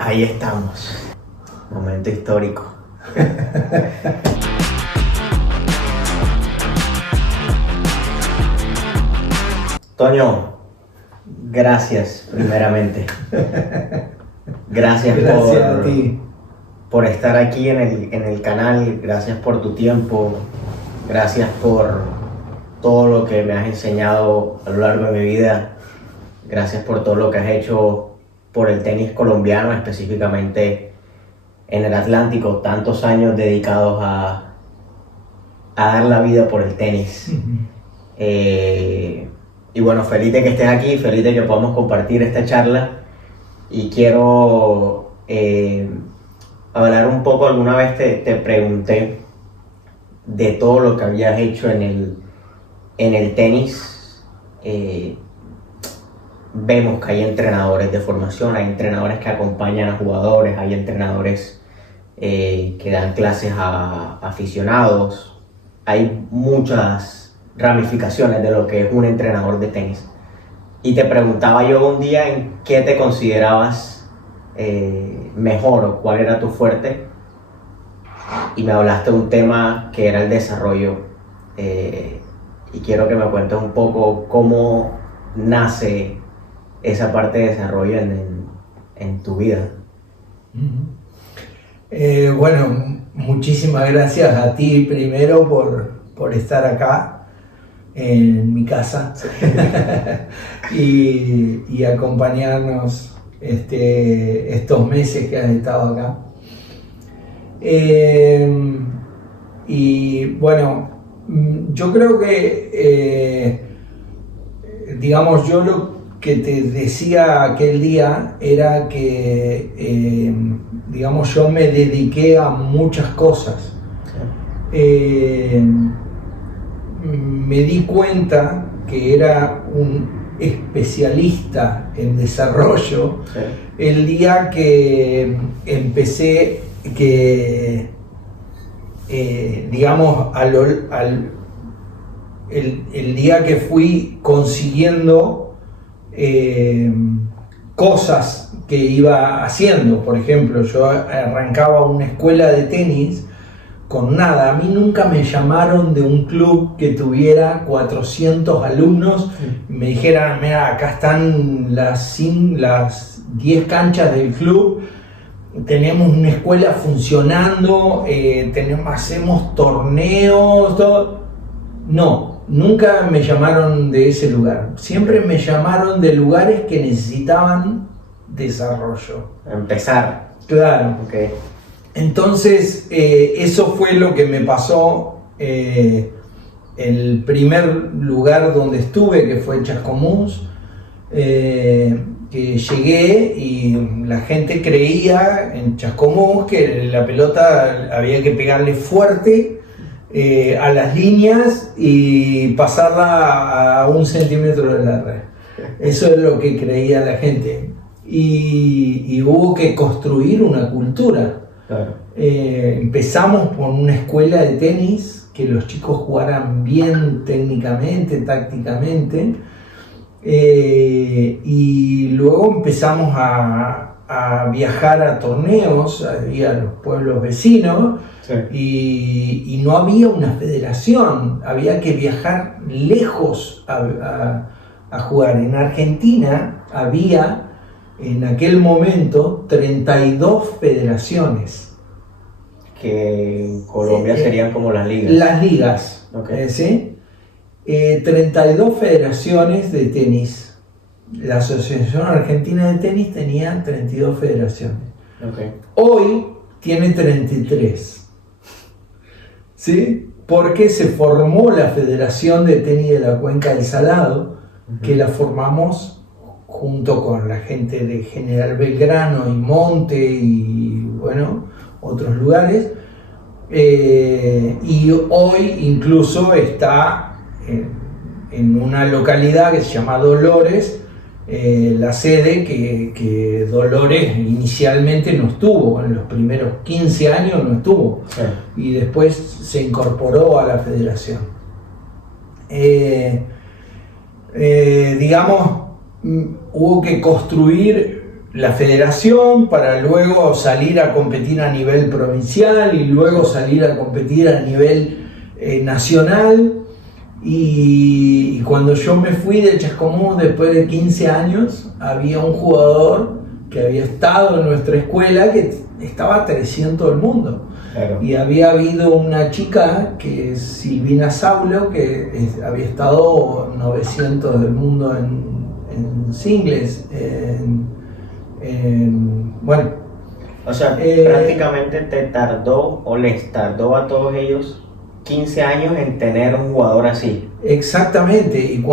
Ahí estamos. Momento histórico. Toño, gracias primeramente. Gracias a ti. Por estar aquí en el canal. Gracias por tu tiempo. Gracias por todo lo que me has enseñado a lo largo de mi vida. Gracias por todo lo que has hecho por el tenis colombiano, específicamente en el Atlántico. Tantos años dedicados a dar la vida por el tenis. Y bueno, feliz de que estés aquí, feliz de que podamos compartir esta charla. Y quiero hablar un poco. Alguna vez te pregunté de todo lo que habías hecho en el tenis. Vemos que hay entrenadores de formación, hay entrenadores que acompañan a jugadores, hay entrenadores que dan clases a aficionados. Hay muchas ramificaciones de lo que es un entrenador de tenis. Y te preguntaba yo un día en qué te considerabas mejor o cuál era tu fuerte. Y me hablaste de un tema que era el desarrollo. Y quiero que me cuentes un poco cómo nace esa parte de desarrollo en tu vida. Bueno, muchísimas gracias a ti primero por estar acá en mi casa y acompañarnos estos meses que has estado acá. Y bueno, yo creo que digamos, yo lo que te decía aquel día era que digamos, yo me dediqué a muchas cosas. Me di cuenta que era un especialista en desarrollo el día que empecé, digamos, el día que fui consiguiendo cosas que iba haciendo. Por ejemplo, yo arrancaba una escuela de tenis con nada. A mí nunca me llamaron de un club que tuviera 400 alumnos y me dijeran, mira, acá están las 10 canchas del club, tenemos una escuela funcionando, hacemos torneos, todo. No, nunca me llamaron de ese lugar. Siempre me llamaron de lugares que necesitaban desarrollo. Empezar. Claro. Okay. Entonces, eso fue lo que me pasó. El primer lugar donde estuve, que fue Chascomús, que llegué y la gente creía en Chascomús que la pelota había que pegarle fuerte a las líneas y pasarla a 1 centímetro de la red. Eso es lo que creía la gente. Y hubo que construir una cultura. Claro. Empezamos con una escuela de tenis, que los chicos jugaran bien técnicamente, tácticamente, y luego empezamos a viajar a torneos, a los pueblos vecinos, y no había una federación, había que viajar lejos a jugar. En Argentina había en aquel momento 32 federaciones. Que en Colombia serían como las ligas. Las ligas, okay. ¿Sí? 32 federaciones de tenis. La Asociación Argentina de Tenis tenía 32 federaciones. Okay. Hoy tiene 33. ¿Sí? Porque se formó la Federación de Tenis de la Cuenca del Salado, que la formamos junto con la gente de General Belgrano y Monte y bueno, otros lugares, y hoy incluso está en una localidad que se llama Dolores, la sede que Dolores inicialmente no estuvo, en los primeros 15 años no estuvo, y después se incorporó a la federación. Digamos, hubo que construir la federación para luego salir a competir a nivel provincial y luego salir a competir a nivel nacional. Y cuando yo me fui de Chascomús después de 15 años, había un jugador que había estado en nuestra escuela que estaba 300 del mundo. Claro. Y había habido una chica que es Silvina Saulo que había estado 900 del mundo en singles. Bueno. O sea, prácticamente te tardó o les tardó a todos ellos 15 años en tener un jugador así. Exactamente, y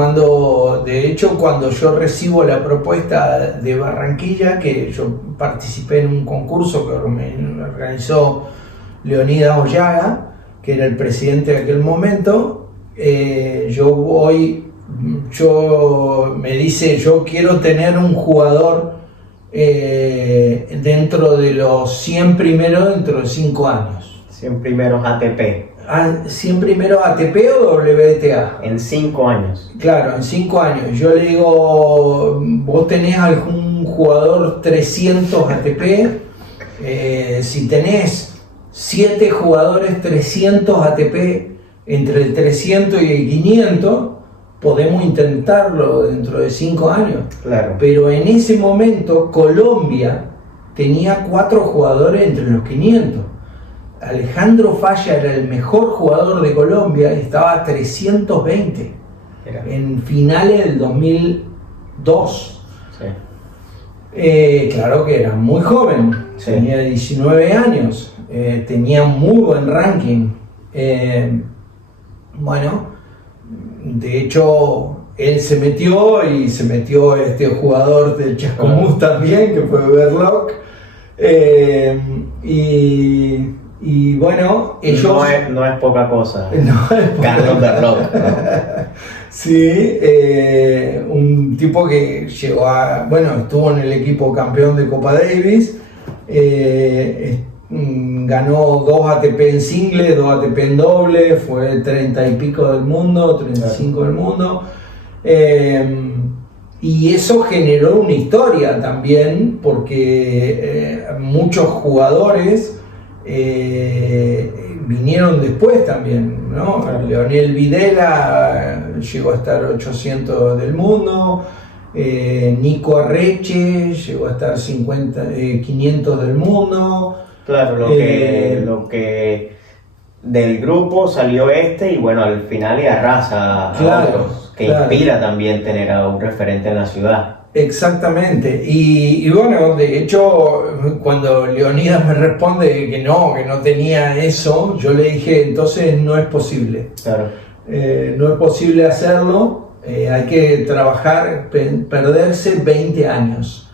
de hecho cuando yo recibo la propuesta de Barranquilla, que yo participé en un concurso que me organizó Leonidas Ollaga, que era el presidente de aquel momento, me dice, yo quiero tener un jugador dentro de los 100 primeros dentro de 5 años. 100 primeros ATP. 100 primeros ATP o WTA. En 5 años. Claro, en 5 años. Yo le digo, ¿vos tenés algún jugador 300 ATP? Si tenés 7 jugadores 300 ATP, entre el 300 y el 500, podemos intentarlo dentro de 5 años. Claro. Pero en ese momento Colombia tenía 4 jugadores entre los 500. Alejandro Falla era el mejor jugador de Colombia y estaba a 320 en finales del 2002. Sí. Claro que era muy joven, sí. Tenía 19 años, tenía muy buen ranking. Bueno, de hecho, él se metió este jugador del Chascomús también, que fue Berloc. Y bueno, ellos... No es poca cosa. No es poca Carlos Berloc. Sí, un tipo que llegó estuvo en el equipo campeón de Copa Davis, ganó 2 ATP en single, 2 ATP en doble, fue 30 y pico del mundo, 35 del mundo. Y eso generó una historia también, porque muchos jugadores vinieron después también, ¿no? Claro. Leonel Videla llegó a estar 800 del mundo, Nico Arreche llegó a estar 500 del mundo. Claro, lo que del grupo salió y bueno, al final y arrasa a otros, que inspira también tener a un referente en la ciudad. Exactamente, y bueno, de hecho, cuando Leonidas me responde que no tenía eso, yo le dije, entonces no es posible. Claro. No es posible hacerlo, hay que trabajar, perderse 20 años.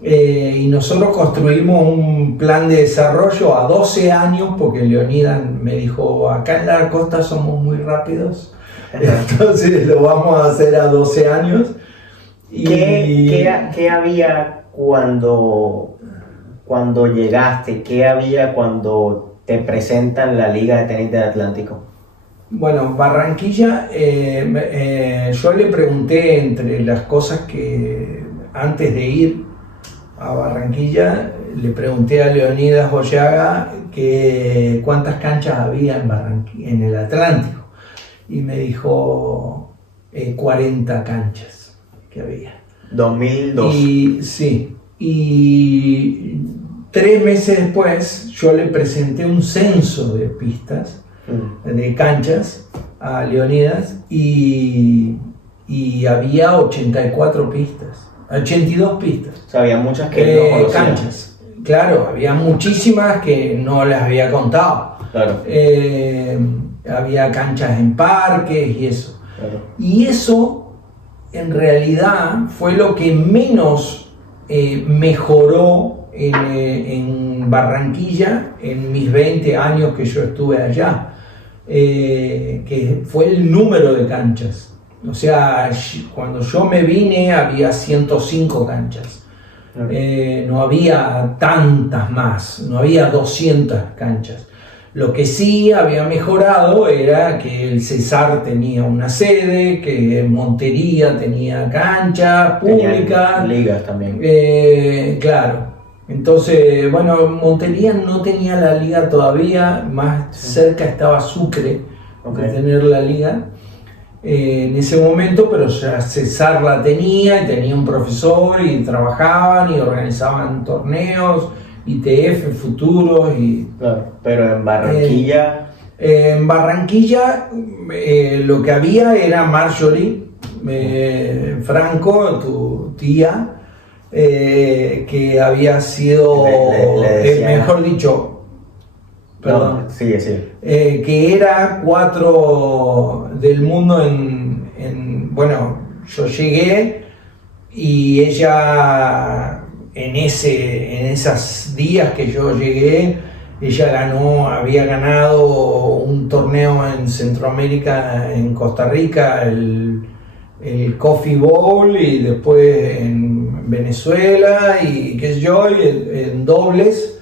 Y nosotros construimos un plan de desarrollo a 12 años, porque Leonidas me dijo, acá en la costa somos muy rápidos, entonces lo vamos a hacer a 12 años. ¿Qué había cuando llegaste? ¿Qué había cuando te presentan la Liga de Tenis del Atlántico? Bueno, Barranquilla, yo le pregunté entre las cosas que antes de ir a Barranquilla, le pregunté a Leonidas Ollaga que cuántas canchas había en el Atlántico, y me dijo 40 canchas que había. 2002. Y 3 meses después yo le presenté un censo de pistas, de canchas a Leonidas, y había 84 pistas, 82 pistas. O sea, había muchas que no conocían. Canchas. Claro, había muchísimas que no las había contado. Claro. Había canchas en parques y eso. Claro. Y eso en realidad fue lo que menos mejoró en Barranquilla en mis 20 años que yo estuve allá, que fue el número de canchas. O sea, cuando yo me vine había 105 canchas, no había tantas más, no había 200 canchas. Lo que sí había mejorado era que el Cesar tenía una sede, que Montería tenía canchas públicas. Tenían ligas también. Claro. Entonces, bueno, Montería no tenía la liga todavía, más cerca estaba Sucre de tener la liga en ese momento, pero ya Cesar la tenía y tenía un profesor y trabajaban y organizaban torneos. ITF, futuros y... Claro, pero en Barranquilla... en Barranquilla lo que había era Marjorie Franco, tu tía, que había sido, mejor dicho, perdón, no, sigue. Que era 4 del mundo bueno, yo llegué y ella... En esos días que yo llegué, ella había ganado un torneo en Centroamérica, en Costa Rica, el Coffee Bowl, y después en Venezuela, y qué sé yo, en dobles,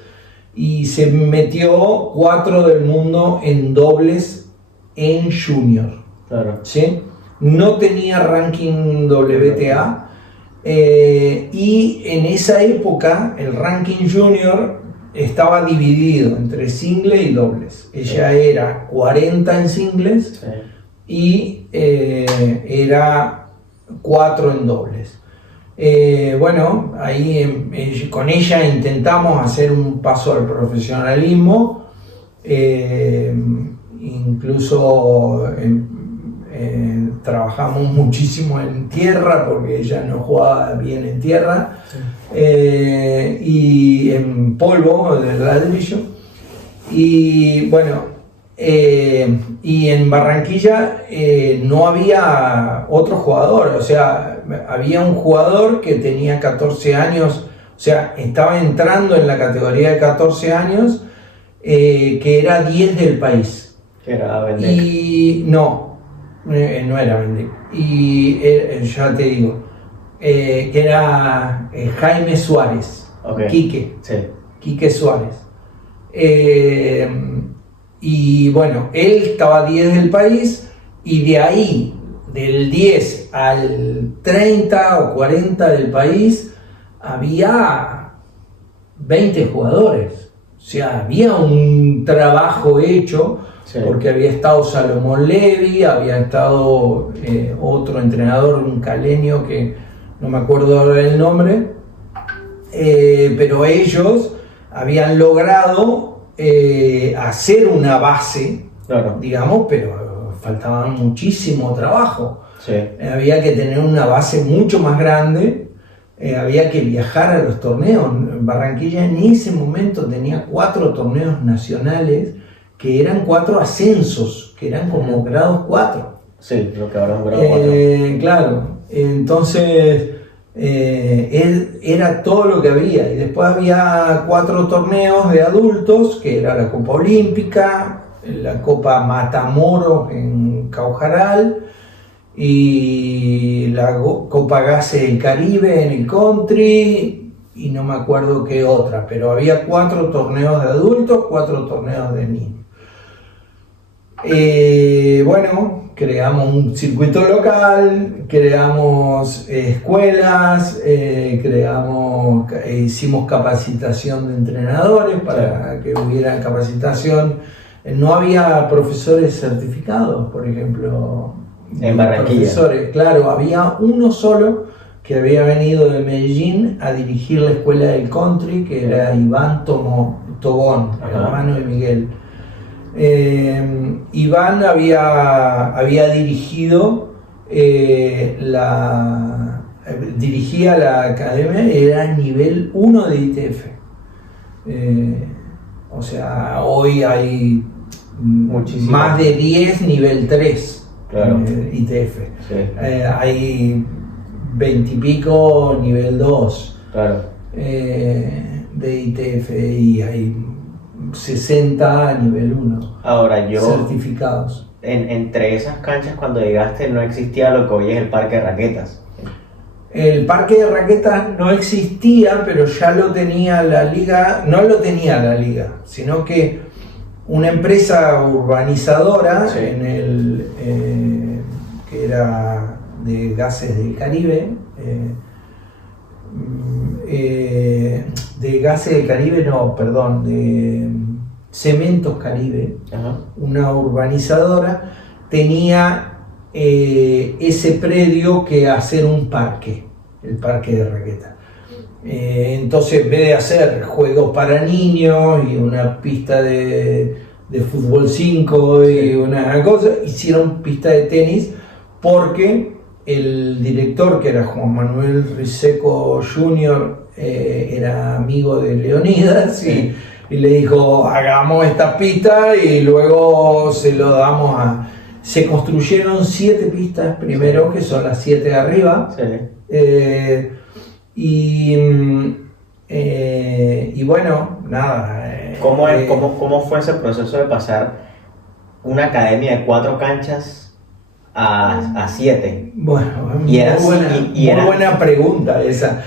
y se metió 4 del mundo en dobles en junior. Claro. ¿Sí? No tenía ranking WTA. Y en esa época el ranking junior estaba dividido entre singles y dobles. Ella era 40 en singles y era 4 en dobles. Bueno, ahí con ella intentamos hacer un paso al profesionalismo, incluso trabajamos muchísimo en tierra porque ella no jugaba bien en tierra, y en polvo de ladrillo, y bueno, y en Barranquilla no había otro jugador, o sea, había un jugador que tenía 14 años, o sea, estaba entrando en la categoría de 14 años, que era 10 del país. Que era Vendek. Y no era Vendek. Y ya te digo, que era Jaime Suárez, Quique, Quique Suárez. Y bueno, él estaba 10 del país, y de ahí, del 10 al 30 o 40 del país, había 20 jugadores. O sea, había un trabajo hecho, porque había estado Salomón Levy, había estado otro entrenador, un caleño que no me acuerdo ahora el nombre, pero ellos habían logrado hacer una base, digamos, pero faltaba muchísimo trabajo. Había que tener una base mucho más grande, había que viajar a los torneos. Barranquilla en ese momento tenía 4 torneos nacionales, que eran 4 ascensos, que eran como grados 4. Sí, lo que ahora es un grado 4. Claro, entonces era todo lo que había. Y después había 4 torneos de adultos, que era la Copa Olímpica, la Copa Matamoros en Caujaral, y la Copa Gase del Caribe en el Country, y no me acuerdo qué otra, pero había 4 torneos de adultos, 4 torneos de niños. Bueno, creamos un circuito local, creamos escuelas, hicimos capacitación de entrenadores para que hubiera capacitación. No había profesores certificados, por ejemplo. En Barranquilla. Claro, había uno solo que había venido de Medellín a dirigir la escuela del country, que era Iván Tobón, hermano de Miguel. Iván había dirigido dirigía la academia, era nivel 1 de ITF. O sea, hoy hay más de 10 nivel 3 ITF. Hay 20 y pico nivel 2 de ITF, y hay 60 a nivel 1. Ahora certificados. Entre esas canchas, cuando llegaste, no existía lo que hoy es el parque de raquetas. El parque de raquetas no existía, pero ya lo tenía la liga. No lo tenía la liga, sino que una empresa urbanizadora Sí. que era de Gases del Caribe, de Gases del Caribe, no, perdón, de Cementos Caribe, Ajá. una urbanizadora, tenía ese predio que hacer un parque, el parque de Requeta. Entonces, en vez de hacer juegos para niños y una pista de fútbol 5 y una cosa, hicieron pista de tenis porque el director, que era Juan Manuel Riseco Jr., era amigo de Leonidas, Sí. y le dijo, hagamos esta pista y luego se lo damos a... Se construyeron 7 pistas primero, que son las 7 de arriba. Sí. Y bueno, nada. ¿Cómo fue ese proceso de pasar una academia de 4 canchas a 7? Bueno, Y era así, muy buena pregunta esa,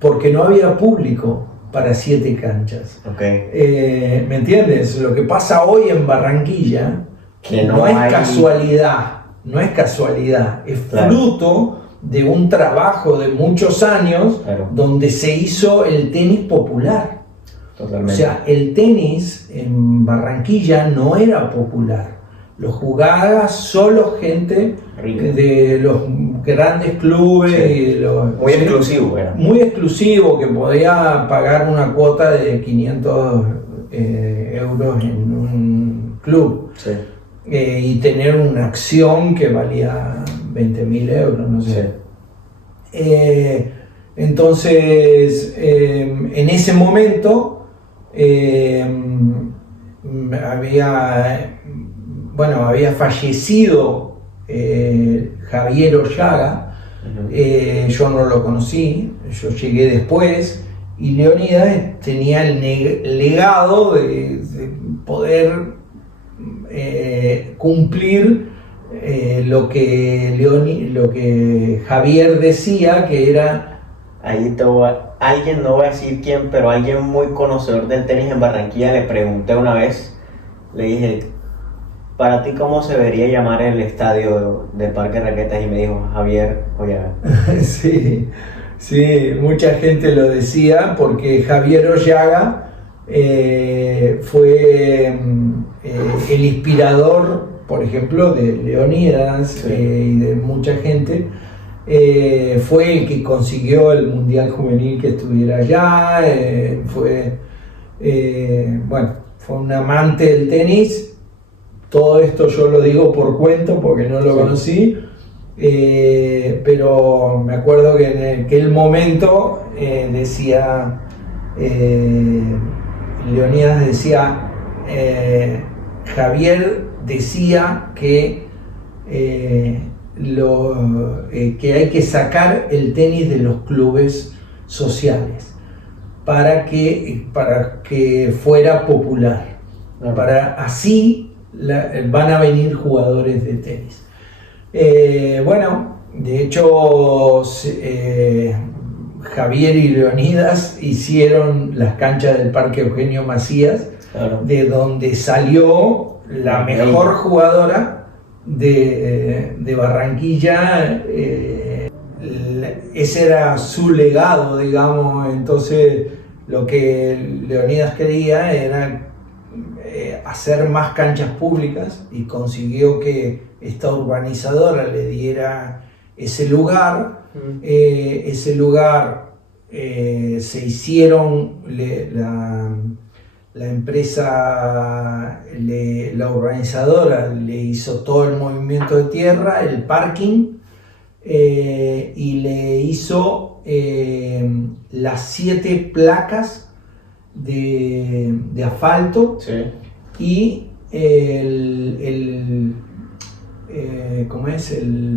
porque no había público para 7 canchas. Okay. ¿Me entiendes? Lo que pasa hoy en Barranquilla Que no es hay... casualidad, no es casualidad, es Claro. fruto de un trabajo de muchos años, Claro. donde se hizo el tenis popular. Totalmente. O sea, el tenis en Barranquilla no era popular. Lo jugaba solo gente Rica. de los grandes clubes. Sí. Y Muy exclusivo era. Muy exclusivo, que podía pagar una cuota de 500 euros en un club. Sí. Y tener una acción que valía 20.000 euros, no sé. Sí. Entonces, en ese momento había fallecido Javier Ollaga. Uh-huh. Yo no lo conocí, yo llegué después, y Leonidas tenía el legado de poder cumplir lo que Javier decía, que era... Ahí alguien, no voy a decir quién, pero alguien muy conocedor del tenis en Barranquilla, le pregunté una vez, le dije, ¿para ti cómo se debería llamar el estadio del Parque Raquetas? Y me dijo, Javier Ollaga. Sí, sí, mucha gente lo decía, porque Javier Ollaga fue el inspirador, por ejemplo, de Leonidas. Sí. Y de mucha gente. Fue el que consiguió el Mundial Juvenil que estuviera allá. Fue un amante del tenis. Todo esto yo lo digo por cuento, porque no lo conocí. Pero me acuerdo que en aquel momento decía, Leonidas decía, Javier decía que que hay que sacar el tenis de los clubes sociales para que fuera popular. Claro. Para así van a venir jugadores de tenis. De hecho, Javier y Leonidas hicieron las canchas del Parque Eugenio Macías, Claro. de donde salió la mejor jugadora de Barranquilla. Ese era su legado, digamos. Entonces, lo que Leonidas quería era hacer más canchas públicas, y consiguió que esta urbanizadora le diera ese lugar. Ese lugar se hicieron, la empresa, la urbanizadora le hizo todo el movimiento de tierra, el parking, y le hizo las 7 placas de asfalto. Sí. Y el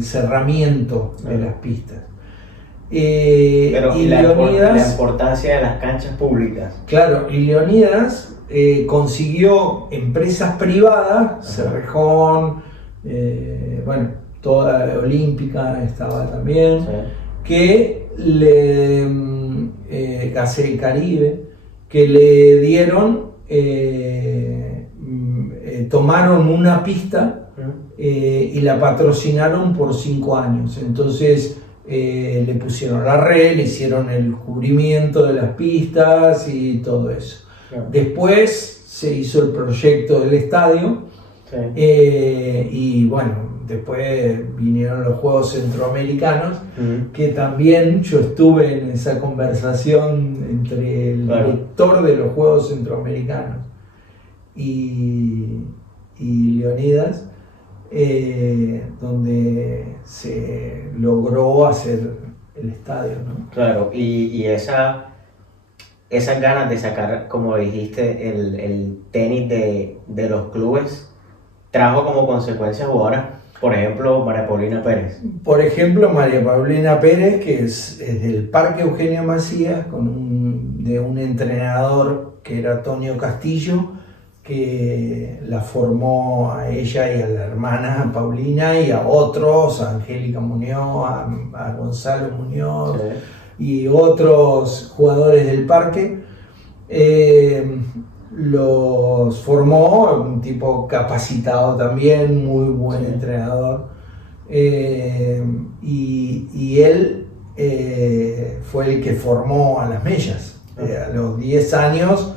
cerramiento de las pistas. Pero Y la Leonidas, importancia de las canchas públicas. claro, y Leonidas consiguió empresas privadas, Cerrejón, toda Olímpica estaba también, Sí. que Gases del Caribe, que le dieron tomaron una pista y la patrocinaron por 5 años. Entonces le pusieron la red, le hicieron el cubrimiento de las pistas y todo eso. Después se hizo el proyecto del estadio y bueno, después vinieron los Juegos Centroamericanos, que también yo estuve en esa conversación entre el director de los Juegos Centroamericanos y Leonidas, donde se logró hacer el estadio, ¿no? Claro, y esas ganas de sacar, como dijiste, el tenis de los clubes, trajo como consecuencia jugadoras, por ejemplo, María Paulina Pérez. Por ejemplo, María Paulina Pérez, que es del Parque Eugenio Macías, de un entrenador que era Tonio Castillo, que la formó a ella y a la hermana a Paulina y a otros, a Angélica Muñoz, a Gonzalo Muñoz y otros jugadores del parque. Los formó, un tipo capacitado también, muy buen entrenador, y él fue el que formó a las Mellas. A los 10 años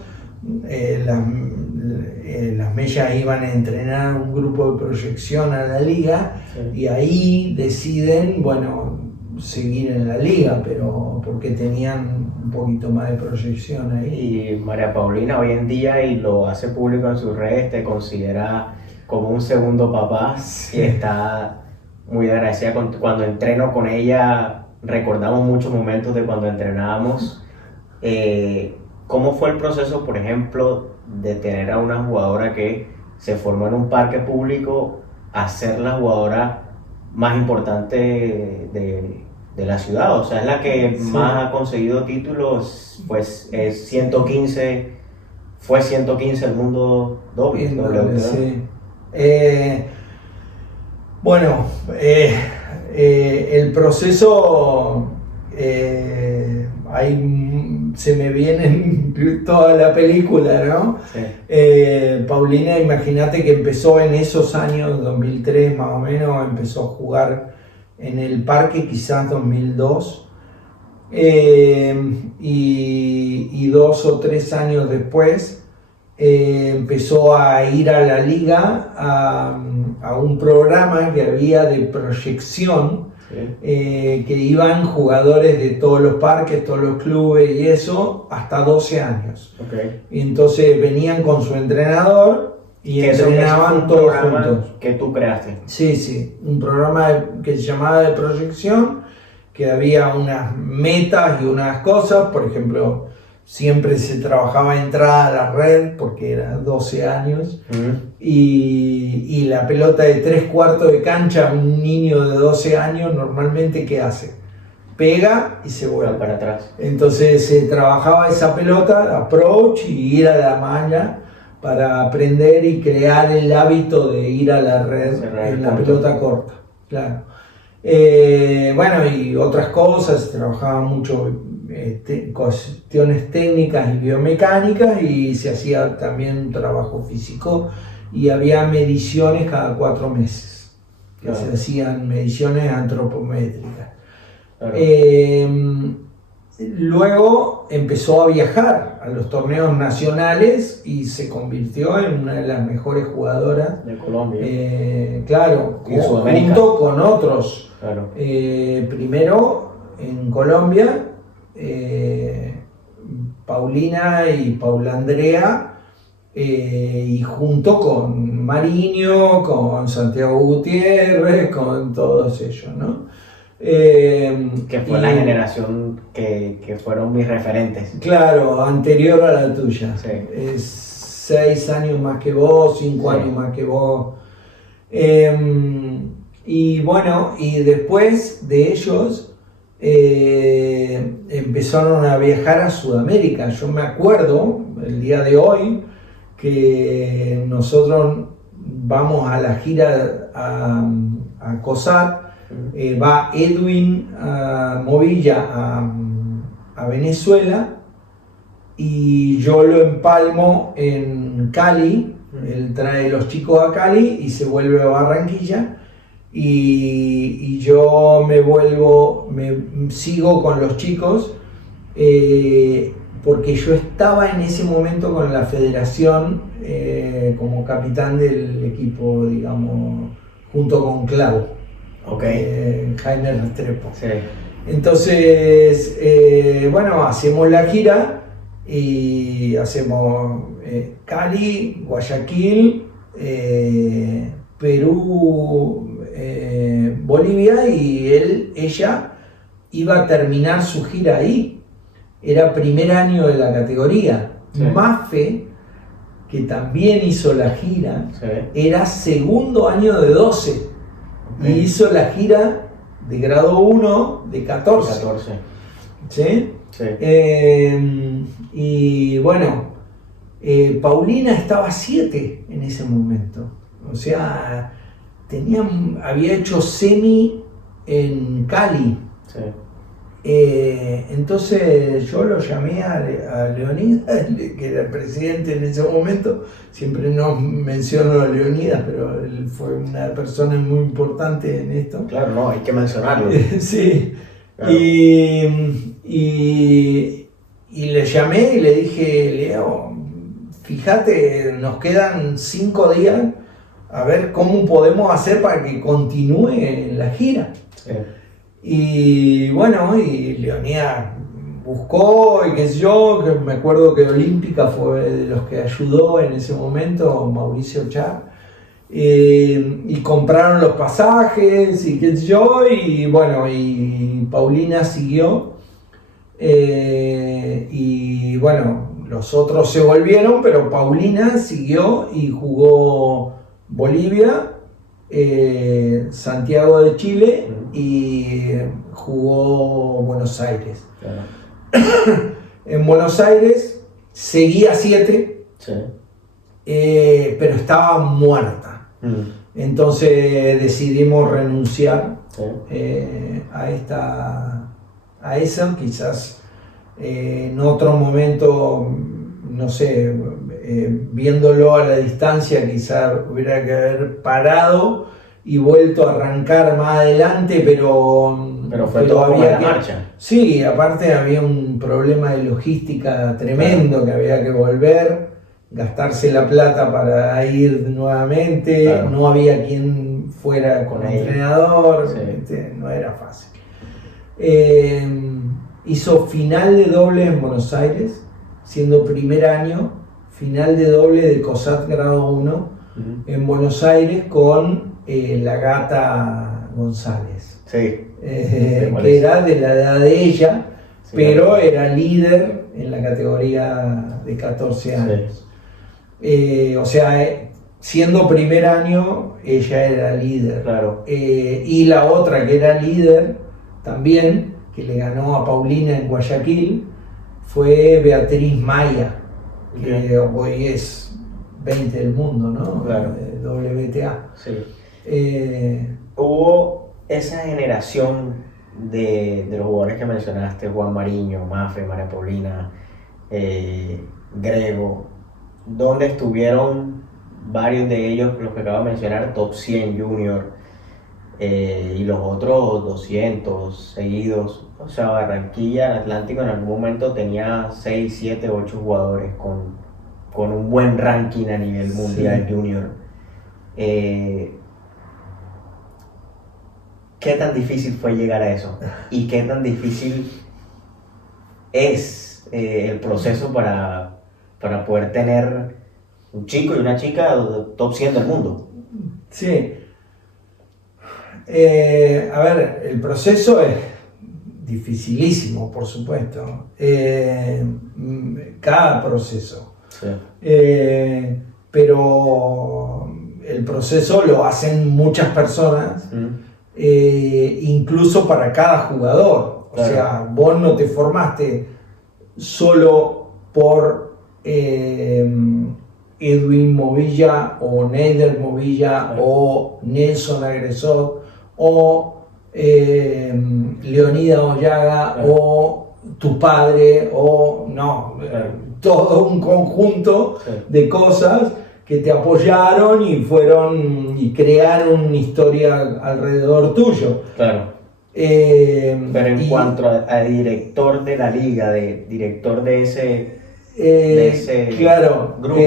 las Mellas iban a entrenar un grupo de proyección a la liga y ahí deciden, bueno, seguir en la liga, pero porque tenían un poquito más de proyección ahí. Y María Paulina hoy en día, y lo hace público en sus redes, te considera como un segundo papá y está muy agradecida cuando entreno con ella. Recordamos muchos momentos de cuando entrenábamos. ¿Cómo fue el proceso, por ejemplo, de tener a una jugadora que se formó en un parque público a ser la jugadora más importante de la ciudad? O sea, es la que más ha conseguido títulos, pues es 115, fue 115 el mundo doble. Sí. Bueno, el proceso, ahí se me viene toda la película, ¿no? Sí. Paulina, imagínate que empezó en esos años, 2003 más o menos, empezó a jugar en el parque, quizás 2002, y 2 o 3 años después empezó a ir a la liga a un programa que había de proyección, que iban jugadores de todos los parques, todos los clubes y eso, hasta 12 años. Y entonces venían con su entrenador y entrenaban todos juntos. ¿Que tú creaste? Sí, un programa que se llamaba de proyección, que había unas metas y unas cosas. Por ejemplo, siempre se trabajaba entrada a la red porque era 12 años y la pelota de 3/4 de cancha, un niño de 12 años normalmente ¿qué hace? Pega y se vuelve para atrás. Entonces se trabajaba esa pelota, approach, y ir a la malla para aprender y crear el hábito de ir a la red en la pelota corta. Claro. Bueno, y otras cosas, se trabajaba mucho cuestiones técnicas y biomecánicas, y se hacía también un trabajo físico y había mediciones cada 4 meses, que se hacían mediciones antropométricas. Luego empezó a viajar a los torneos nacionales y se convirtió en una de las mejores jugadoras de Colombia. Claro, junto con otros. Claro. Primero en Colombia, Paulina y Paula Andrea, y junto con Mariño, con Santiago Gutiérrez, con todos ellos, ¿no? Que fue la generación que fueron mis referentes. Claro, anterior a la tuya. Sí. Es 6 años más que vos, 5 años más que vos. Y bueno, y después de ellos empezaron a viajar a Sudamérica. Yo me acuerdo, el día de hoy, que nosotros vamos a la gira a COSAT. Va Edwin Movilla a Venezuela y yo lo empalmo en Cali, Él trae los chicos a Cali y se vuelve a Barranquilla. Y yo sigo con los chicos porque yo estaba en ese momento con la federación como capitán del equipo, digamos, junto con Clau, Jaime Restrepo. Sí. Entonces, bueno, hacemos la gira y hacemos Cali, Guayaquil, Perú, Bolivia, y ella iba a terminar su gira ahí. Era primer año de la categoría. Sí. Mafe, que también hizo la gira, Sí. era segundo año de 12 y hizo la gira de grado 1 de 14. ¿Sí? Sí. Y bueno, Paulina estaba 7 en ese momento. O sea, había hecho semi en Cali. Sí. Entonces yo lo llamé a Leonidas, que era el presidente en ese momento. Siempre no menciono a Leonidas, pero él fue una persona muy importante en esto. Claro, no, hay que mencionarlo. Sí. Claro. Y le llamé y le dije, Leo, fíjate, nos quedan 5 días, a ver cómo podemos hacer para que continúe la gira. Sí. Y bueno, y Leonidas buscó y qué sé yo, que me acuerdo que Olímpica fue de los que ayudó en ese momento, Mauricio Char, y compraron los pasajes y qué sé yo, y bueno, y Paulina siguió, y bueno, los otros se volvieron, pero Paulina siguió y jugó Bolivia, Santiago de Chile y jugó Buenos Aires. Claro. En Buenos Aires seguía 7, Sí. pero estaba muerta. Entonces decidimos renunciar a eso. Quizás en otro momento, no sé, viéndolo a la distancia, quizás hubiera que haber parado y vuelto a arrancar más adelante, pero fue todo como había la marcha. Sí, aparte había un problema de logística tremendo, claro, que había que volver, gastarse la plata para ir nuevamente, claro, no había quien fuera con entrenador, sí, no era fácil. Hizo final de doble en Buenos Aires, siendo primer año, final de doble de COSAT grado 1 en Buenos Aires con la Gata González, sí, que era de la edad de ella, sí, pero claro, era líder en la categoría de 14 años. Sí. O sea, siendo primer año, ella era líder. Claro. Y la otra que era líder también, que le ganó a Paulina en Guayaquil, fue Beatriz Maya, que hoy es 20 del mundo, ¿no? Claro. WTA. Sí. Hubo esa generación de los jugadores que mencionaste, Juan Mariño, Mafre, María Paulina, Grego, donde estuvieron varios de ellos, los que acabo de mencionar, top 100 junior, y los otros 200 seguidos. O sea, Barranquilla, el Atlántico en algún momento tenía 6, 7, 8 jugadores con un buen ranking a nivel mundial, sí, junior. ¿Qué tan difícil fue llegar a eso? ¿Y qué tan difícil es el proceso para poder tener un chico y una chica top 100 del mundo? Sí. A ver, el proceso es dificilísimo, por supuesto. Cada proceso. Sí. Pero el proceso lo hacen muchas personas. Incluso para cada jugador. O sea, vos no te formaste solo por Edwin Movilla o Neider Movilla o Nelson Agresor o Leonidas Ollaga o tu padre o no, todo un conjunto de cosas que te apoyaron y fueron y crearon una historia alrededor tuyo. Claro. Pero en cuanto a director de la liga, director de ese claro, grupo.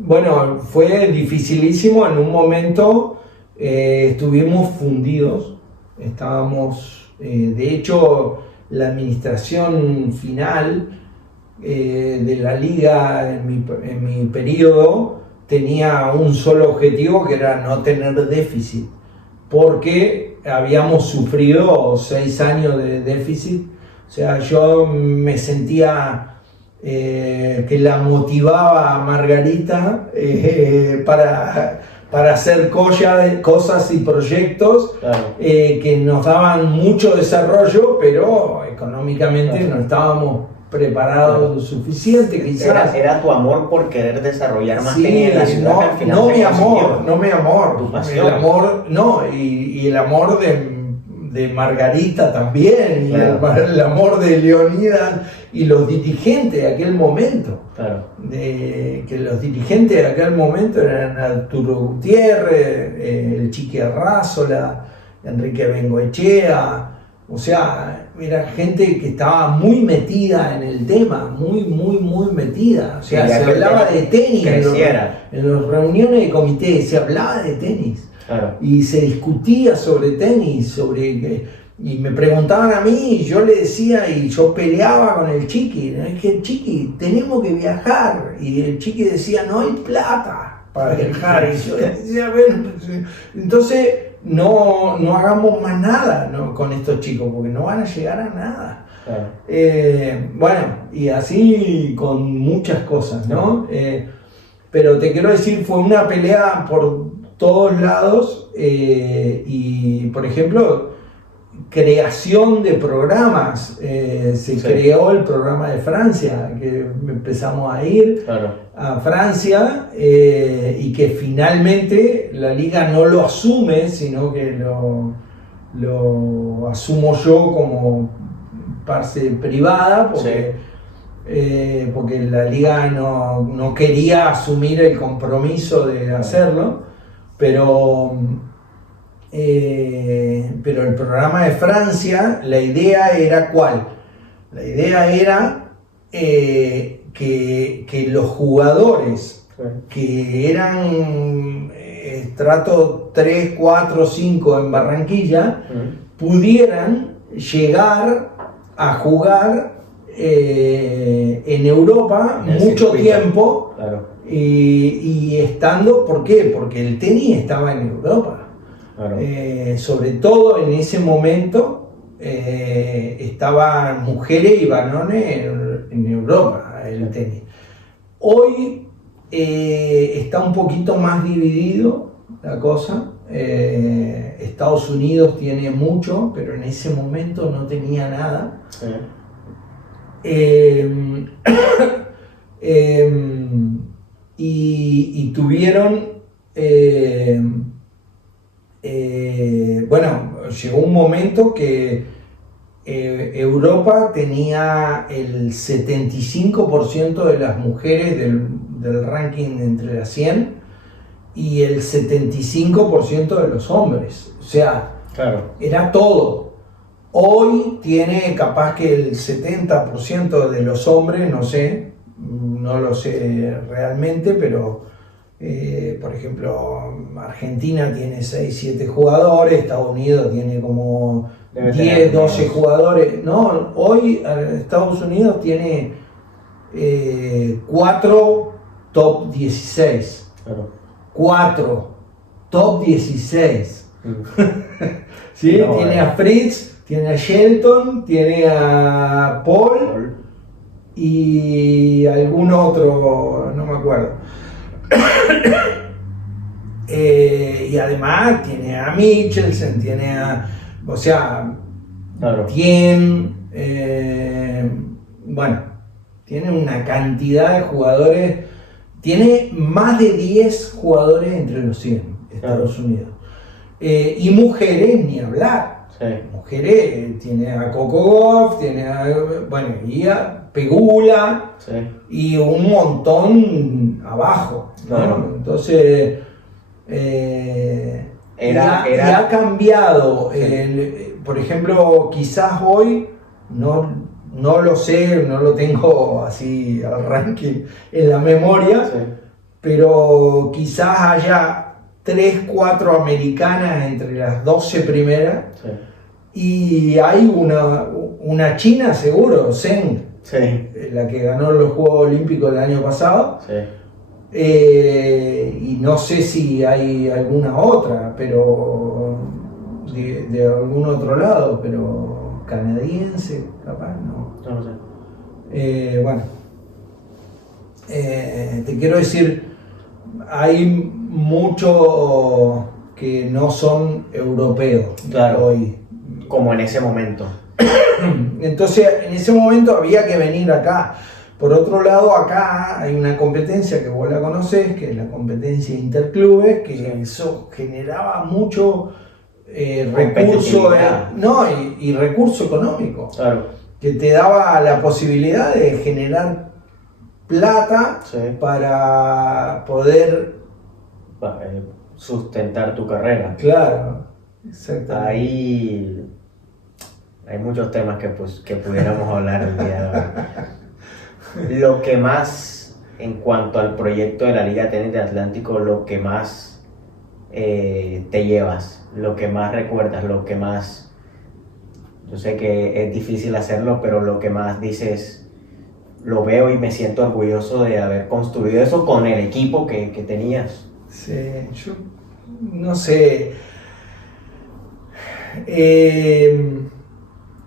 Bueno, fue dificilísimo. En un momento estuvimos fundidos. Estábamos, de hecho, la administración final de la liga en mi periodo tenía un solo objetivo, que era no tener déficit, porque habíamos sufrido 6 años de déficit. O sea, yo me sentía que la motivaba a Margarita para hacer cosas y proyectos, Claro. Que nos daban mucho desarrollo, pero económicamente Claro. no estábamos preparados lo suficiente, quizás. Era tu amor por querer desarrollar más Sí, tenis en la ciudad, que al final no se mi consiguió. amor, no mi amor. Tu pasión. El amor, no, y el amor de Margarita también, Claro. y el amor de Leonidas y los dirigentes de aquel momento. Claro. Que los dirigentes de aquel momento eran Arturo Gutiérrez, el Chiqui Arrázola, Enrique Bengoechea. O sea, era gente que estaba muy metida en el tema, muy metida. O sea, Quería se que el hablaba tenis de tenis creciera. en las reuniones de comité, se hablaba de tenis. Claro. Y se discutía sobre tenis, y me preguntaban a mí, y yo le decía, y yo peleaba con el Chiqui, es que Chiqui, tenemos que viajar, y el Chiqui decía, no hay plata para viajar, y yo decía, bueno, entonces no hagamos más nada, ¿no?, con estos chicos, porque no van a llegar a nada. Claro. Bueno, y así con muchas cosas, ¿no? Pero te quiero decir, fue una pelea por todos lados, y por ejemplo, creación de programas. Se creó el programa de Francia, que empezamos a ir a Francia, y que finalmente la liga no lo asume, sino que lo asumo yo como parte privada, porque la liga no quería asumir el compromiso de hacerlo, pero el programa de Francia, la idea era ¿cuál? La idea era que los jugadores que eran estrato 3, 4, 5 en Barranquilla pudieran llegar a jugar en Europa mucho tiempo. Claro. Y estando, ¿por qué? Porque el tenis estaba en Europa. Claro. Sobre todo en ese momento estaban mujeres y varones en Europa, el tenis. Hoy está un poquito más dividido la cosa. Estados Unidos tiene mucho, pero en ese momento no tenía nada. Y tuvieron, bueno, llegó un momento que Europa tenía el 75% de las mujeres del ranking entre las 100 y el 75% de los hombres. O sea, claro, era todo. Hoy tiene capaz que el 70% de los hombres, no sé, no lo sé realmente, pero por ejemplo, Argentina tiene 6, 7 jugadores, Estados Unidos tiene como 10, 12 jugadores. No, hoy Estados Unidos tiene 4 top 16. claro. 4 top 16. ¿Sí? No, tiene a Fritz, tiene a Shelton, tiene a Paul y algún otro, no me acuerdo. Y además tiene a Michelsen, tiene a, o sea, Claro. bueno, tiene una cantidad de jugadores, tiene más de 10 jugadores entre los 100, Estados Unidos. Y mujeres, ni hablar. Sí. Mujeres, tiene a Coco Gauff, tiene a, bueno, Pegula Sí. y un montón abajo, ¿no? Claro. Entonces, y ha cambiado. Por ejemplo, quizás hoy, no lo sé, no lo tengo así al ranking en la memoria, Sí. pero quizás haya 3, 4 americanas entre las 12 primeras. Sí. Y hay una china seguro, Zheng, Sí. la que ganó los Juegos Olímpicos el año pasado. Sí. Y no sé si hay alguna otra, pero de algún otro lado, pero canadiense, capaz, no. No lo sé. Bueno, te quiero decir, hay muchos que no son europeos, Claro. hoy. Como en ese momento. Entonces, en ese momento había que venir acá. Por otro lado, acá hay una competencia que vos la conocés, que es la competencia interclubes, que Sí. eso generaba mucho recurso, Competitividad. y recurso económico, Claro. que te daba la posibilidad de generar plata Sí. para poder, Sustentar tu carrera. claro, exactamente. Ahí hay muchos temas que pudiéramos hablar el día de hoy. Lo que más, en cuanto al proyecto de la Liga de Tenis del Atlántico, lo que más te llevas, lo que más recuerdas, lo que más, yo sé que es difícil hacerlo, pero lo que más dices, lo veo y me siento orgulloso de haber construido eso con el equipo que tenías. Sí, yo no sé.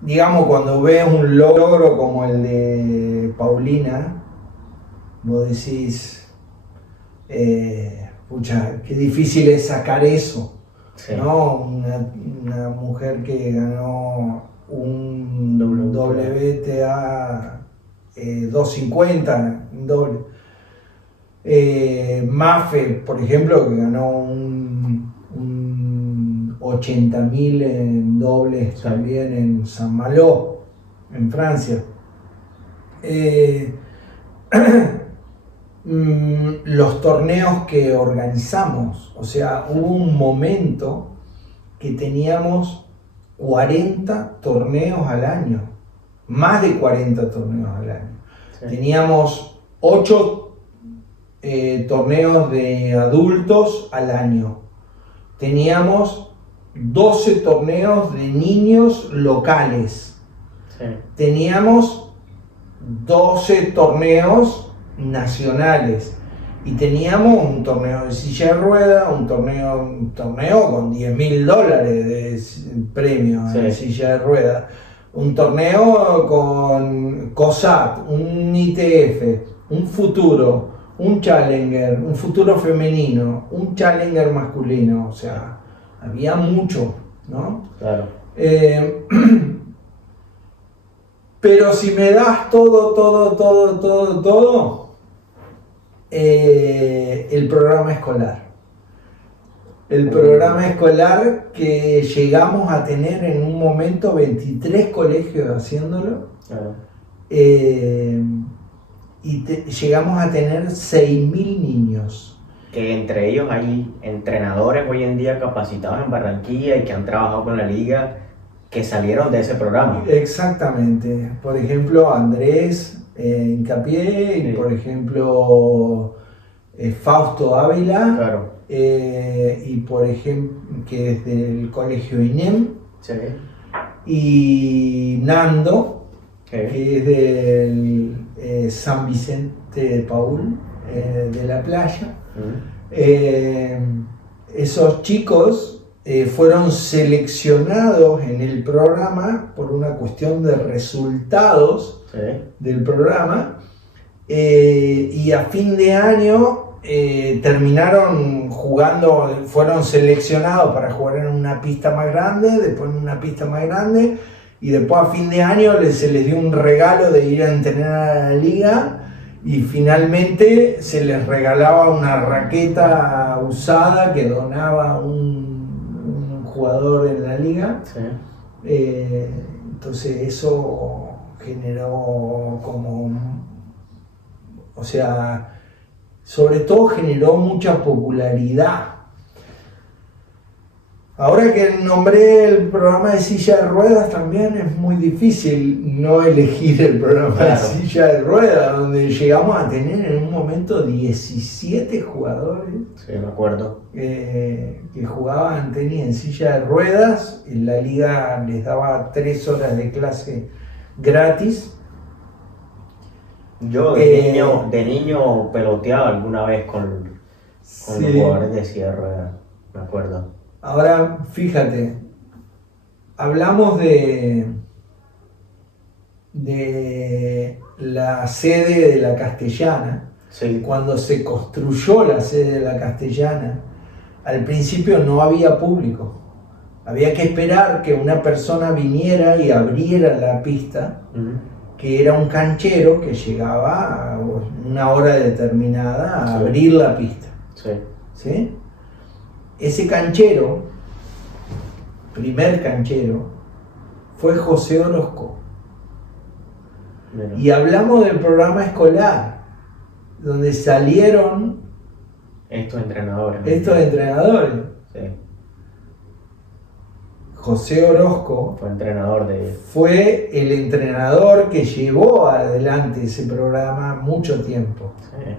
Digamos, cuando ves un logro como el de Paulina, vos decís, pucha, qué difícil es sacar eso, Sí. ¿no? Una mujer que ganó un WTA 250, un doble. Mafe, por ejemplo, que ganó un 80.000 en dobles, Sí. también en Saint-Malo, en Francia. Los torneos que organizamos, o sea, hubo un momento que teníamos 40 torneos al año, más de 40 torneos al año. Sí. Teníamos 8 torneos de adultos al año. Teníamos 12 torneos de niños locales. Sí. Teníamos 12 torneos nacionales. Y teníamos un torneo de silla de ruedas, un torneo con $10.000 de premio en Sí. silla de ruedas. Un torneo con COSAT, un ITF, un futuro, un Challenger, un futuro femenino, un Challenger masculino, o sea, había mucho, ¿no? Claro. Pero si me das todo, el programa escolar. El programa escolar que llegamos a tener en un momento 23 colegios haciéndolo. Claro. Y llegamos a tener 6.000 niños. Que entre ellos hay entrenadores hoy en día capacitados en Barranquilla y que han trabajado con la liga que salieron de ese programa. Exactamente. Por ejemplo, Andrés Hincapié, y Sí. por ejemplo, Fausto Ávila, Claro. y por ejemplo, que es del colegio INEM, Sí. y Nando, Sí. que es del San Vicente de Paul, de la playa. Esos chicos fueron seleccionados en el programa por una cuestión de resultados Sí. del programa, y a fin de año terminaron jugando, fueron seleccionados para jugar en una pista más grande, después en una pista más grande, y después a fin de año se les dio un regalo de ir a entrenar a la liga, y finalmente se les regalaba una raqueta usada que donaba un jugador en la liga. Sí. Entonces eso generó o sea, sobre todo generó mucha popularidad. Ahora que nombré el programa de silla de ruedas, también es muy difícil no elegir el programa de silla de ruedas, donde llegamos a tener en un momento 17 jugadores. Sí, me acuerdo. Que jugaban tenis en silla de ruedas. En la liga les daba 3 horas de clase gratis. Yo de niño peloteaba alguna vez con Sí. los jugadores de silla de ruedas, me acuerdo. Ahora, fíjate, hablamos de la sede de la Castellana. Sí. Cuando se construyó la sede de la Castellana, al principio no había público. Había que esperar que una persona viniera y abriera la pista, que era un canchero que llegaba a una hora determinada a abrir la pista. Sí. ¿Sí? Ese canchero, primer canchero, fue José Orozco. Bueno. Y hablamos del programa escolar, donde salieron estos entrenadores. Sí. José Orozco fue entrenador fue el entrenador que llevó adelante ese programa mucho tiempo. Sí.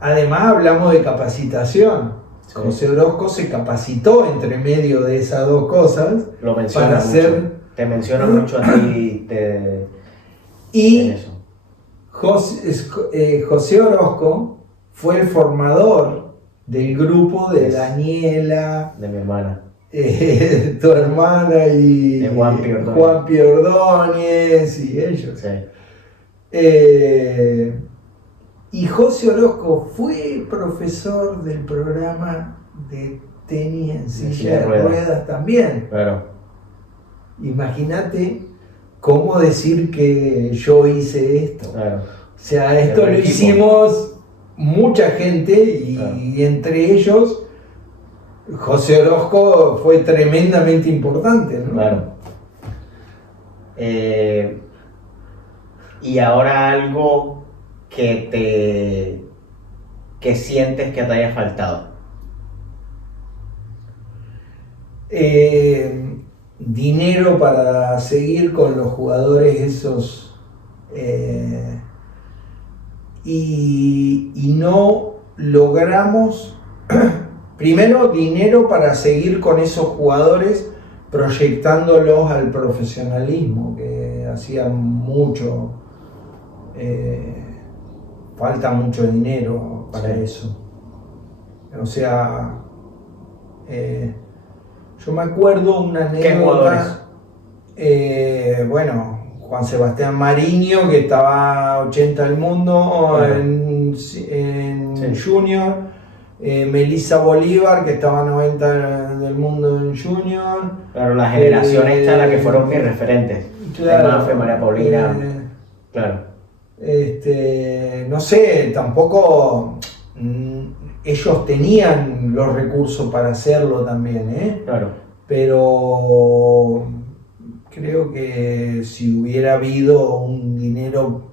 Además hablamos de capacitación. Sí. José Orozco se capacitó entre medio de esas dos cosas Lo menciona para mucho. hacer... Te menciona mucho a ti Y en eso. José Orozco fue el formador del grupo de Daniela, De mi hermana. Tu hermana y De Juanpi Ordóñez. Juanpi Ordóñez y ellos. Sí. Y José Orozco fue profesor del programa de tenis en silla de ruedas también. Claro. Imagínate cómo decir que yo hice esto. Claro. O sea, esto lo hicimos mucha gente y entre ellos José Orozco fue tremendamente importante, ¿no? Claro. Y ahora algo que sientes que te haya faltado. Dinero para seguir con los jugadores esos y no logramos primero dinero para seguir con esos jugadores proyectándolos al profesionalismo, que hacía mucho, falta mucho dinero para eso. O sea, yo me acuerdo una anécdota, bueno, Juan Sebastián Mariño, que estaba 80 del mundo en Junior, Melissa Bolívar, que estaba 90 del mundo en Junior. Claro, la generación esta, la que fueron mis referentes. Claro, Mafe, María Paulina, claro. No sé, tampoco ellos tenían los recursos para hacerlo también, Claro. Pero creo que si hubiera habido un dinero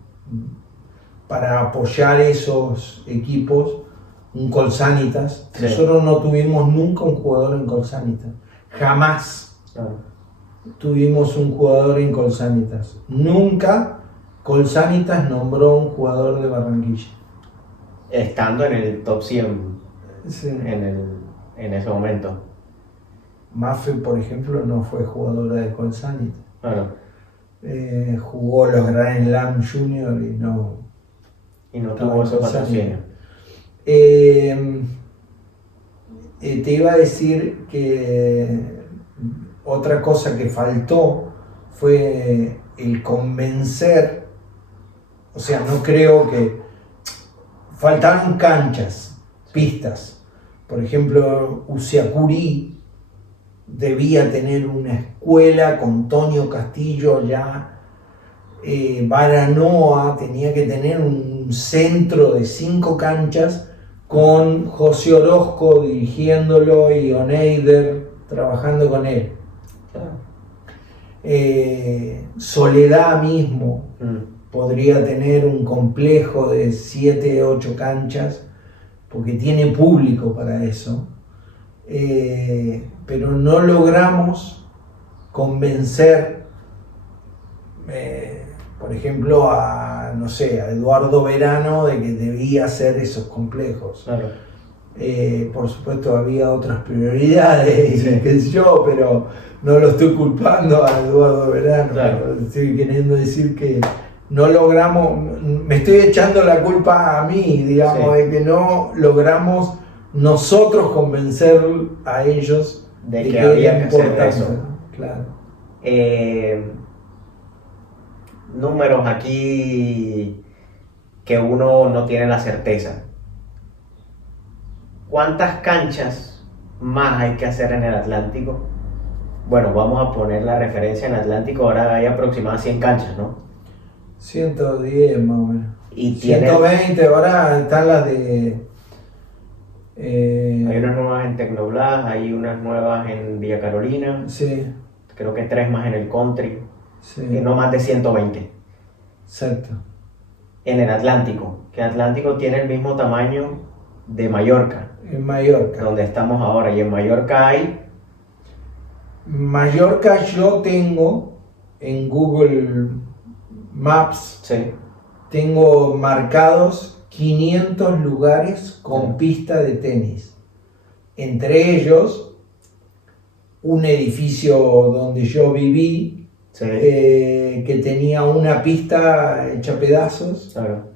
para apoyar esos equipos, un Colsanitas, sí. Nosotros no tuvimos nunca un jugador en Colsanitas, jamás tuvimos un jugador en Colsanitas, nunca Colsanitas nombró un jugador de Barranquilla. Estando en el top 100 Sí. en ese momento. Mafe, por ejemplo, no fue jugadora de Colsanitas. Claro. Jugó los Grand Slam Junior y no tuvo ese patrocinio. Te iba a decir que otra cosa que faltó fue el convencer, o sea, no creo que faltaron canchas, pistas. Por ejemplo, Usiacurí debía tener una escuela con Tonio Castillo ya. Baranoa tenía que tener un centro de 5 canchas con José Orozco dirigiéndolo y Oneider trabajando con él. Soledad mismo podría tener un complejo de 7, 8 canchas, porque tiene público para eso, pero no logramos convencer, por ejemplo, no sé, a Eduardo Verano de que debía hacer esos complejos. Claro. Por supuesto había otras prioridades, Sí. qué sé yo, pero no lo estoy culpando a Eduardo Verano. Claro. Estoy queriendo decir que no logramos, me estoy echando la culpa a mí, digamos, Sí. de que no logramos nosotros convencer a ellos de que había era que hacer importante, eso. ¿no? Claro. Números aquí que uno no tiene la certeza. ¿Cuántas canchas más hay que hacer en el Atlántico? Bueno, vamos a poner la referencia en Atlántico, ahora hay aproximadamente 100 canchas, ¿no? 110 más o menos. Y tiene, 120, ahora están las de... hay unas nuevas en Tecnoblas, hay unas nuevas en Villa Carolina, Sí, creo que 3 más en el Country, sí, no más de 120. exacto. En el Atlántico, que Atlántico tiene el mismo tamaño de Mallorca, En Mallorca. donde estamos ahora, y en Mallorca hay... Mallorca yo tengo en Google Maps, Sí, tengo marcados 500 lugares con Sí. pista de tenis. Entre ellos, un edificio donde yo viví, sí, que tenía una pista hecha pedazos claro,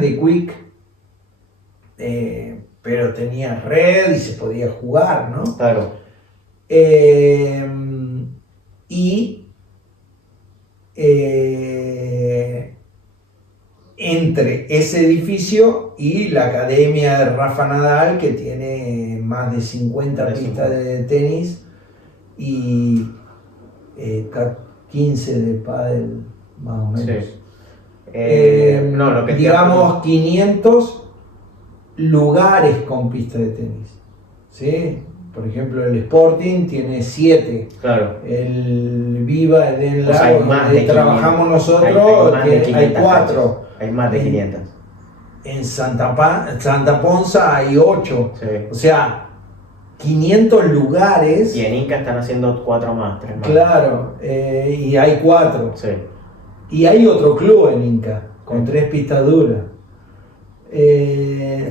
de Quick, pero tenía red y se podía jugar, ¿no? claro, Y entre ese edificio y la academia de Rafa Nadal, que tiene más de 50 Más de pistas 50. de tenis y 15 de pádel, más o menos. sí. No, lo que te Digamos 500 lugares con pista de tenis, ¿sí? Por ejemplo, el Sporting tiene 7. Claro, El Viva en O sea, hay Lago, más donde de trabajamos 500. nosotros, más de hay 500 4. canchas. Hay más de 500. En Santa Ponza hay 8. Sí. O sea, 500 lugares. Y en Inca están haciendo 4 más, 3 más. Claro, y hay 4. Sí, Y hay otro club en Inca, con 3 pistas duras.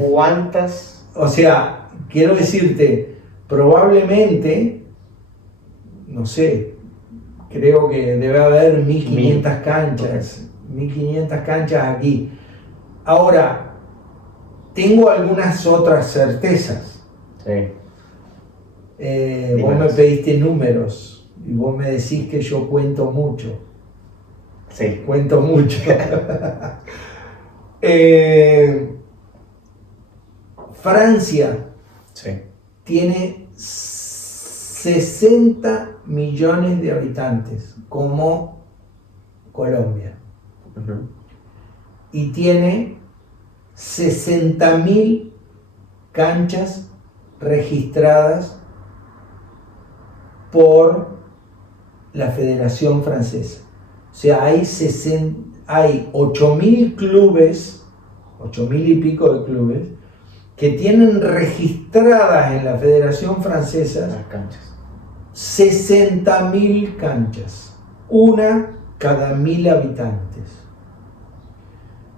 ¿cuántas? O sea, quiero decirte, probablemente, no sé, creo que debe haber 1500 canchas, 1500 canchas aquí. Ahora, tengo algunas otras certezas. Sí, Vos me pediste números y vos me decís que yo cuento mucho. sí, Cuento mucho. Francia sí. tiene 60 millones de habitantes, como Colombia, Ujú. y tiene 60.000 canchas registradas por la Federación Francesa. O sea, hay 8.000 clubes, 8.000 y pico de clubes, que tienen registradas en la Federación Francesa Las canchas. 60.000 canchas, una cada 1.000 habitantes.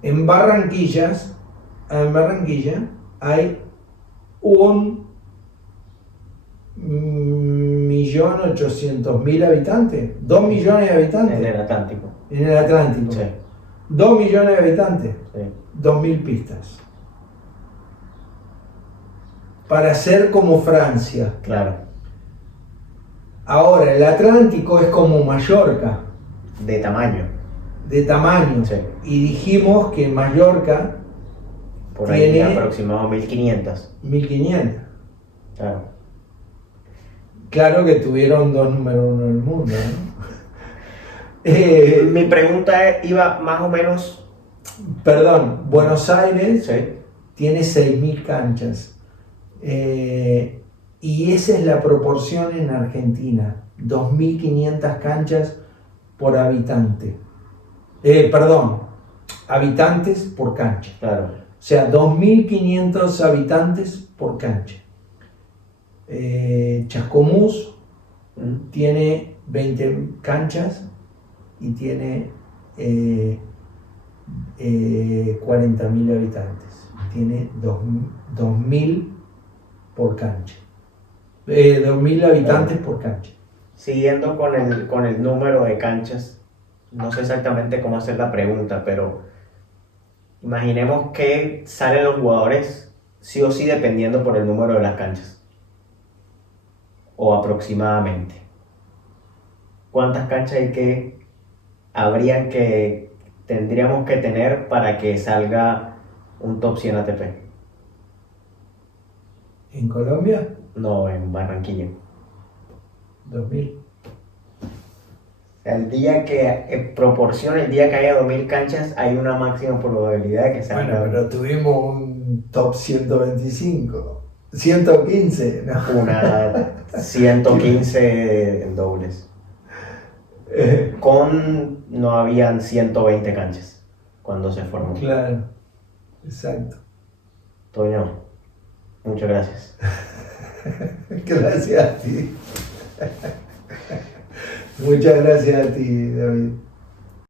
En Barranquilla hay 1.800.000 habitantes, 2 millones de habitantes En el Atlántico. en el Atlántico. Sí, 2 millones de habitantes, sí. 2.000 pistas. Para ser como Francia. Claro. Ahora, el Atlántico es como Mallorca, De tamaño. de tamaño. Sí. Y dijimos que Mallorca Por ahí tiene aproximado 1500. 1.500. Claro. Claro que tuvieron 2 números 1 del mundo, ¿no? Mi pregunta iba más o menos. Perdón, Buenos Aires Sí, tiene 6.000 canchas. Y esa es la proporción en Argentina. 2.500 canchas por habitante. Habitantes por cancha. Claro. O sea, 2.500 habitantes por cancha. Chascomús tiene 20 canchas y tiene 40.000 habitantes. Tiene 2.000 por cancha. 2.000 habitantes por cancha. Siguiendo con el número de canchas, no sé exactamente cómo hacer la pregunta, pero imaginemos que salen los jugadores sí o sí dependiendo por el número de las canchas. O aproximadamente. ¿Cuántas canchas tendríamos que tener para que salga un top 100 ATP? ¿En Colombia? No, en Barranquilla. 2.000. El día que, en proporción, el día que haya 2.000 canchas, hay una máxima probabilidad de que salga. Bueno, pero tuvimos un top 125, 115, ¿no? Una 115 en dobles. No habían 120 canchas cuando se formó. Claro, exacto. Toño, muchas gracias. Gracias a ti. Muchas gracias a ti, David.